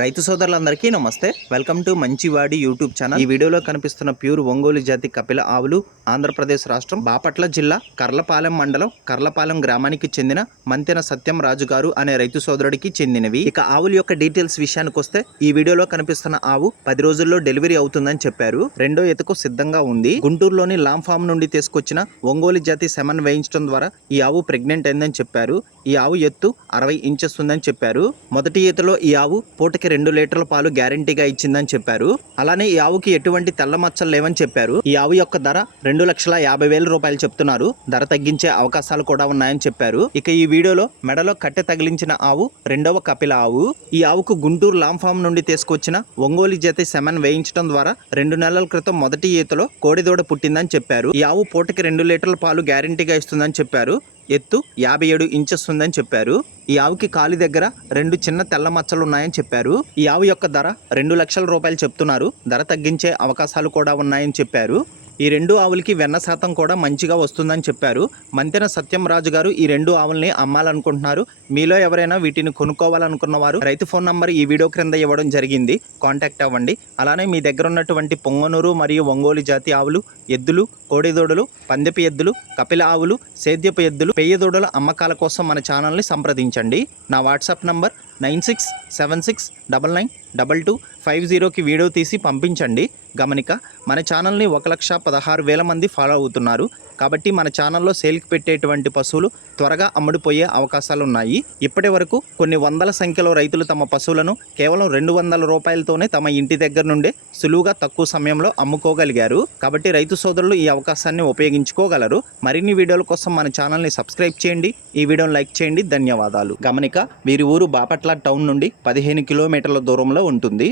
రైతు సోదరులందరికీ నమస్తే. వెల్కమ్ టు మంచివాడి యూట్యూబ్ ఛానల్. ఈ వీడియోలో కనిపిస్తున్న ప్యూర్ ఒంగోలు జాతి కపిల ఆవులు ఆంధ్రప్రదేశ్ రాష్ట్రం బాపట్ల జిల్లా కర్లపాలెం మండలం కర్లపాలెం గ్రామానికి చెందిన మంతెన సత్యం రాజు గారు అనే రైతు సోదరుడికి చెందినవి. ఇక ఆవుల యొక్క డీటెయిల్స్ విషయానికి వస్తే ఈ వీడియోలో కనిపిస్తున్న ఆవు 10 రోజుల్లో డెలివరీ అవుతుందని చెప్పారు. రెండో ఎతకు సిద్ధంగా ఉంది. గుంటూరులోని లామ్ ఫామ్ నుండి తీసుకొచ్చిన ఒంగోలు జాతి సెమన్ వేయించడం ద్వారా ఈ ఆవు ప్రెగ్నెంట్ అయిందని చెప్పారు. ఈ ఆవు ఎత్తు 60 ఇంచెస్ ఉందని చెప్పారు. మొదటి ఈతలో ఈ ఆవు పూటకి 2 లీటర్ల పాలు గ్యారంటీగా ఇచ్చిందని చెప్పారు. అలానే ఈ ఆవుకి ఎటువంటి తెల్ల మచ్చలు లేవని చెప్పారు. ఈ ఆవు యొక్క ధర 2,50,000 రూపాయలు చెప్తున్నారు. ధర తగ్గించే అవకాశాలు కూడా ఉన్నాయని చెప్పారు. ఇక ఈ వీడియోలో మెడలో కట్టె తగిలించిన ఆవు రెండవ కపిల ఆవు. ఈ ఆవుకు గుంటూరు లామ్ ఫామ్ నుండి తీసుకొచ్చిన ఒంగోలు జాతి సెమన్ వేయించడం ద్వారా 2 నెలల క్రితం మొదటి ఈతలో కోడిదూడ పుట్టిందని చెప్పారు. ఈ ఆవు పూటకి 2 లీటర్ల పాలు గ్యారంటీగా ఇస్తుందని చెప్పారు. ఎత్తు 57 ఇంచెస్ ఉందని చెప్పారు. ఈ ఆవుకి కాలి దగ్గర 2 చిన్న తెల్ల మచ్చలు ఉన్నాయని చెప్పారు. ఈ ఆవు యొక్క ధర 2 లక్షల రూపాయలు చెప్తున్నారు. ధర తగ్గించే అవకాశాలు కూడా ఉన్నాయని చెప్పారు. ఈ 2 ఆవులకి వెన్న శాతం కూడా మంచిగా వస్తుందని చెప్పారు. మంతెన సత్యం రాజు గారు ఈ 2 ఆవుల్ని అమ్మాలనుకుంటున్నారు. మీలో ఎవరైనా వీటిని కొనుక్కోవాలనుకున్న వారు రైతు ఫోన్ నంబర్ ఈ వీడియో క్రింద ఇవ్వడం జరిగింది. కాంటాక్ట్ అవ్వండి. అలానే మీ దగ్గర ఉన్నటువంటి పొంగనూరు మరియు ఒంగోలు జాతి ఆవులు, ఎద్దులు, కోడిదూడలు, పందెపు ఎద్దులు, కపిల ఆవులు, సేద్యపు ఎద్దులు, పెయ్య దూడల అమ్మకాల కోసం మన ఛానల్ని సంప్రదించండి. నా వాట్సాప్ నంబర్ 9676992250కి వీడియో తీసి పంపించండి. గమనిక, మన ఛానల్ని 1,16,000 మంది ఫాలో అవుతున్నారు. కాబట్టి మన ఛానల్లో సేల్కి పెట్టేటువంటి పశువులు త్వరగా అమ్ముడిపోయే అవకాశాలు ఉన్నాయి. ఇప్పటి వరకు కొన్ని వందల సంఖ్యలో రైతులు తమ పశువులను కేవలం 200 రూపాయలతోనే తమ ఇంటి దగ్గర నుండే సులువుగా తక్కువ సమయంలో అమ్ముకోగలిగారు. కాబట్టి రైతు సోదరులు ఈ అవకాశాన్ని ఉపయోగించుకోగలరు. మరిన్ని వీడియోల కోసం మన ఛానల్ని సబ్స్క్రైబ్ చేయండి. ఈ వీడియోని లైక్ చేయండి. ధన్యవాదాలు. గమనిక, వీరి ఊరు బాపట్ల టౌన్ నుండి 15 కిలోమీటర్ల దూరంలో ఉంటుంది.